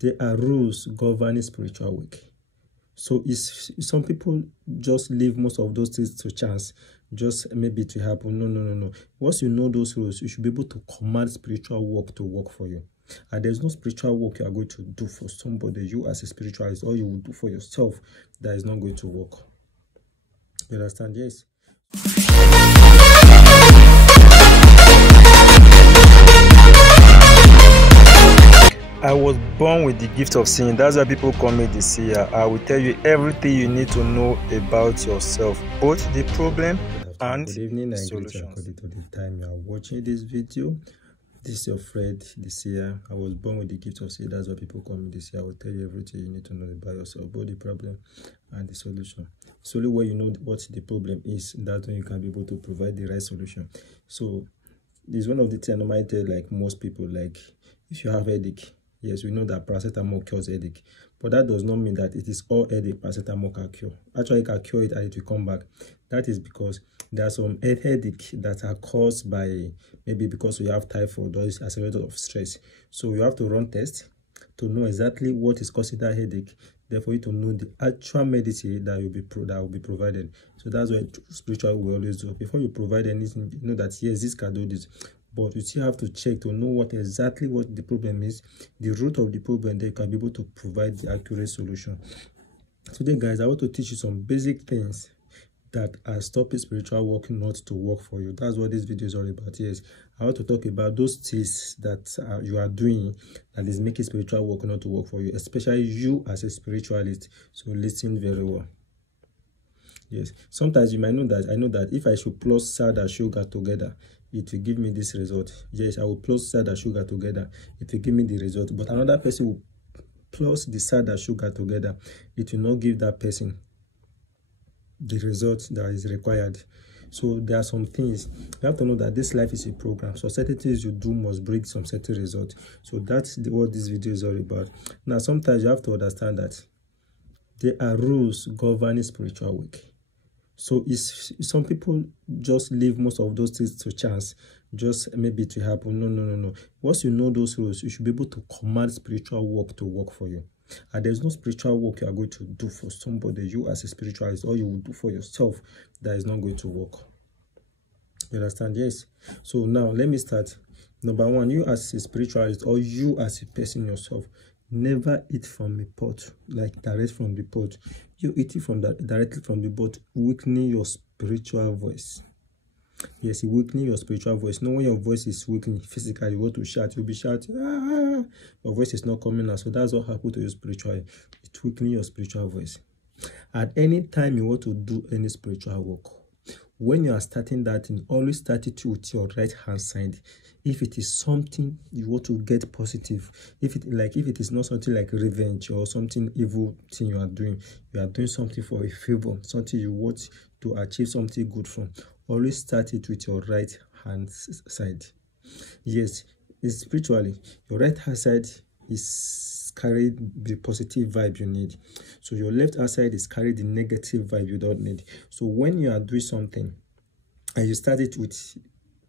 There are rules governing spiritual work. So some people just leave most of those things to chance, just maybe to happen. No. Once you know those rules, you should be able to command spiritual work to work for you. And there's no spiritual work you are going to do for somebody, you as a spiritualist, or you will do for yourself, that is not going to work. You understand? Yes. I was born with the gift of seeing. That's why people call me the seer. I will tell you everything you need to know about yourself, both the problem and good evening, and solutions. According to the time you are watching this video, this is your friend, the seer. I was born with the gift of seeing. That's why people call me the seer. I will tell you everything you need to know about yourself, both the problem and the solution. It's only when you know what the problem is, that's when you can be able to provide the right solution. So this is one of the things I normally tell, like most people, like if you have headache, yes, we know that paracetamol cures headache, but that does not mean that it is all headache paracetamol can cure. Actually, it can cure it and it will come back. That is because there are some headache that are caused by maybe because you have typhoid or as a result of stress. So you have to run tests to know exactly what is causing that headache. Therefore, you to know the actual medicine that will be provided. So that's why spiritual will always do. Before you provide anything, you know that yes, this can do this. But you still have to check to know what the problem is, the root of the problem, they can be able to provide the accurate solution. Today, guys, I want to teach you some basic things that are stopping spiritual work not to work for you. That's what this video is all about. Yes, I want to talk about those things that you are doing that is making spiritual work not to work for you, especially you as a spiritualist. So listen very well. Yes, sometimes you might know that I know that if I should plus salt and sugar together, it will give me this result. Yes, I will plus salt and sugar together, it will give me the result. But another person will plus the salt and sugar together, it will not give that person the result that is required. So there are some things you have to know, that this life is a program. So certain things you do must bring some certain result. So that's what this video is all about. Now, sometimes you have to understand that there are rules governing spiritual work. So some people just leave most of those things to chance, just maybe to happen. No. Once you know those rules, you should be able to command spiritual work to work for you. And there's no spiritual work you are going to do for somebody, you as a spiritualist, or you will do for yourself, that is not going to work. You understand? Yes. So now let me start. Number one, you as a spiritualist, or you as a person yourself, never eat from a pot, like direct from the pot. You eat it from directly from the pot, weakening your spiritual voice. Yes, weakening your spiritual voice. Now, when your voice is weakening physically, you want to shout, you'll be shouting, ah, your voice is not coming out. So that's what happened to you spiritually. It's weakening your spiritual voice. At any time you want to do any spiritual work, when you are starting that thing, always start it with your right hand side. If it is something you want to get positive, if it is not something like revenge or something evil thing you are doing something for a favor, something you want to achieve something good from, always start it with your right hand side. Yes, it's spiritually, your right hand side is carry the positive vibe you need. So your left hand side is carry the negative vibe you don't need. So when you are doing something and you start it with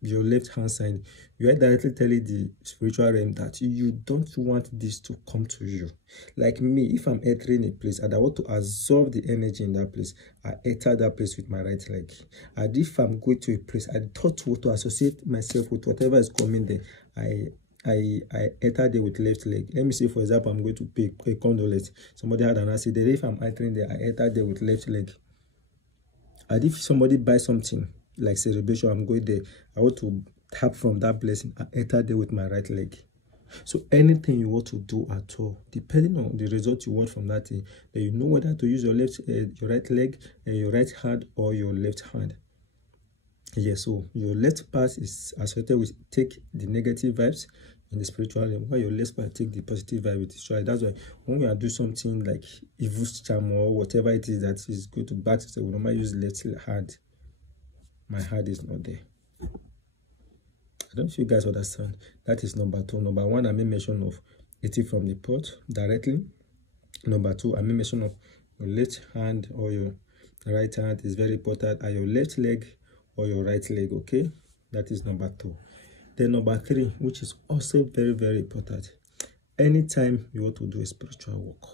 your left hand side, you are directly telling the spiritual realm that you don't want this to come to you. Like me, if I'm entering a place and I want to absorb the energy in that place, I enter that place with my right leg. And if I'm going to a place I don't want to associate myself with whatever is coming there, I enter there with left leg. Let me say, for example, I'm going to pay a condolence. Somebody had an accident. If I'm entering there, I enter there with left leg. And if somebody buys something like celebration, I'm going there, I want to tap from that blessing, I enter there with my right leg. So anything you want to do at all, depending on the result you want from that thing, then you know whether to use your right leg, your right hand, or your left hand. Yes, so your left part is associated with take the negative vibes in the spiritual realm, while your left part take the positive vibe with the spiritual. That's why when we are doing something like evil charm or whatever it is that is going to back, so we normally use left hand. My hand is not there. I don't know if you guys understand. That is number two. Number one, I made mention of eating from the pot directly. Number two, I made mention of your left hand or your right hand is very important, and your left leg or your right leg. Okay, that is number two. Then number three, which is also very, very important, anytime you want to do a spiritual work,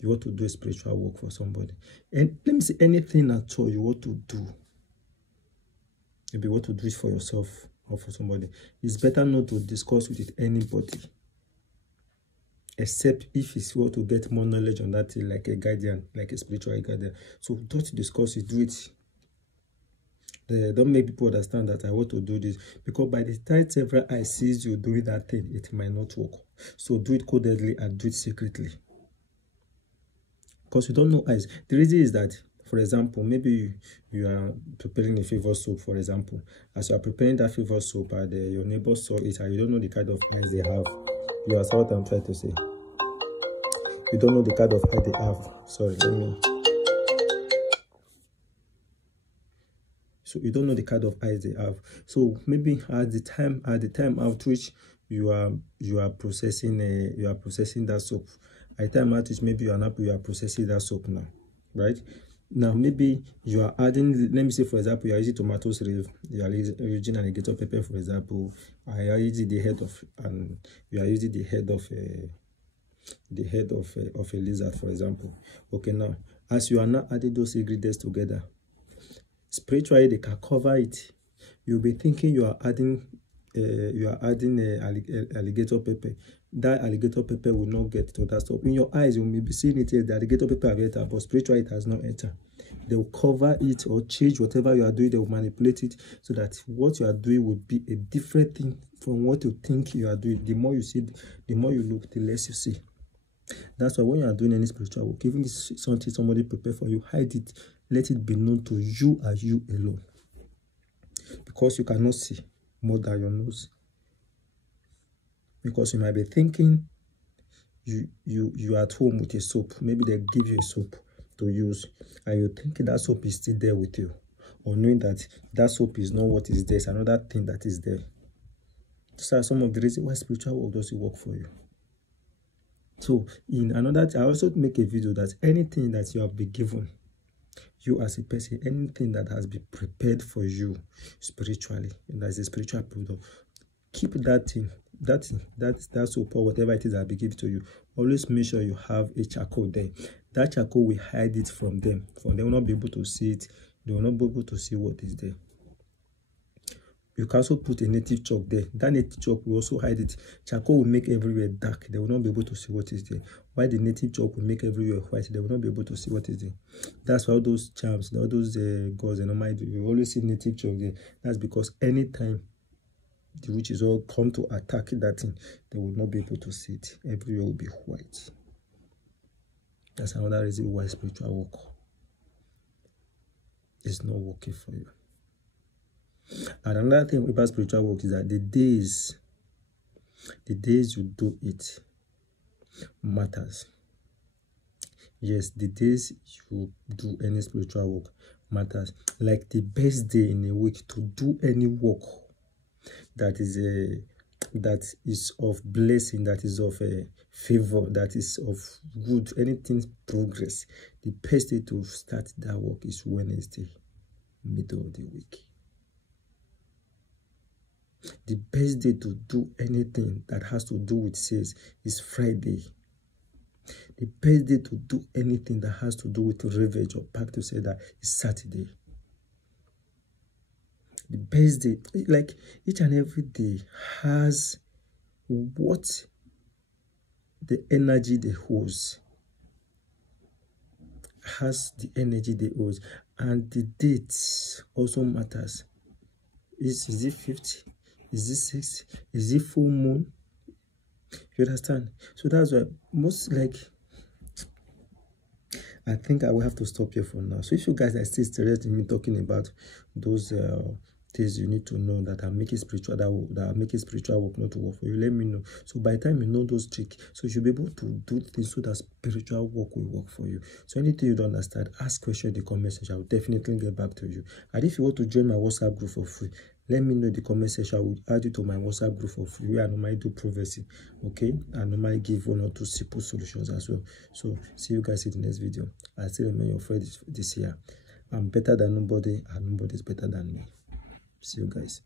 you want to do a spiritual work for somebody, and let me say anything at all you want to do, maybe you want to do it for yourself or for somebody, it's better not to discuss with anybody, except if it's want to get more knowledge on that thing, like a guardian, like a spiritual guardian. So don't discuss it, do it. Don't make people understand that I want to do this, because by the time several eyes sees you doing that thing, it might not work. So do it codedly and do it secretly, because you don't know eyes. The reason is that, for example, maybe you are preparing a favor soap, for example. As you are preparing that favor soap and your neighbor saw it and you don't know the kind of eyes they have. You understand what I'm trying to say? You don't know the kind of eye they have. Sorry, let me. So you don't know the kind of eyes they have. So maybe at the time at which you are processing that soap. At the time at which maybe you are processing that soap now, right? Now maybe you are adding, let me say for example, you are using tomatoes, you are using alligator pepper, for example. I are using the head of, and you are using the head of a lizard, for example. Okay, now as you are now adding those ingredients together, spiritually they can cover it. You'll be thinking you are adding alligator pepper. That alligator pepper will not get to that stuff. In your eyes, you may be seeing it as the alligator pepper have entered, but spiritually it has not entered. They will cover it or change whatever you are doing. They will manipulate it so that what you are doing will be a different thing from what you think you are doing. The more you see, the more you look, the less you see. That's why when you are doing any spiritual work, even if something somebody prepare for you, hide it. Let it be known to you as you alone, because you cannot see more than your nose. Because you might be thinking you are at home with a soap. Maybe they give you a soap to use, and you think that soap is still there with you, or knowing that that soap is not what is there, it's another thing that is there. These are some of the reasons why spiritual work doesn't work for you. So in another, I also make a video that anything that you have been given, you as a person, anything that has been prepared for you spiritually, and that's a spiritual product, keep that thing, that soap or whatever it is that be given to you. Always make sure you have a charcoal there. That charcoal will hide it from them. They will not be able to see it. They will not be able to see what is there. You can also put a native chalk there. That native chalk will also hide it. Charcoal will make everywhere dark. They will not be able to see what is there. While the native chalk will make everywhere white, they will not be able to see what is there. That's why all those charms, all those gods, and normally you always see native chalk there. That's because anytime the witches all come to attack that thing, they will not be able to see it. Everywhere will be white. That's another reason why spiritual work is not working for you. And another thing about spiritual work is that the days you do it matters. Yes, the days you do any spiritual work matters. Like the best day in a week to do any work that is of blessing, that is of a favor, that is of good, anything progress. The best day to start that work is Wednesday, middle of the week. The best day to do anything that has to do with sales is Friday. The best day to do anything that has to do with ravage or pack to say that is Saturday. The best day, like each and every day has what the energy they holds. Has the energy they hold, and the date also matters. Is it 50? Is it 6? Is it full moon? You understand? So that's why most, like, I think I will have to stop here for now. So if you guys are still interested in me talking about those things you need to know that are making spiritual that are making spiritual work not to work for you, let me know. So by the time you know those tricks, so you'll be able to do things so that spiritual work will work for you. So anything you don't understand, ask question in the comment section. I will definitely get back to you. And if you want to join my WhatsApp group for free, let me know in the comment section. I will add you to my WhatsApp group for free, where I normally do prophecy, okay? I normally give 1 or 2 simple solutions as well. So see you guys in the next video. I still remain your friend this year. I'm better than nobody, and nobody is better than me. See you guys.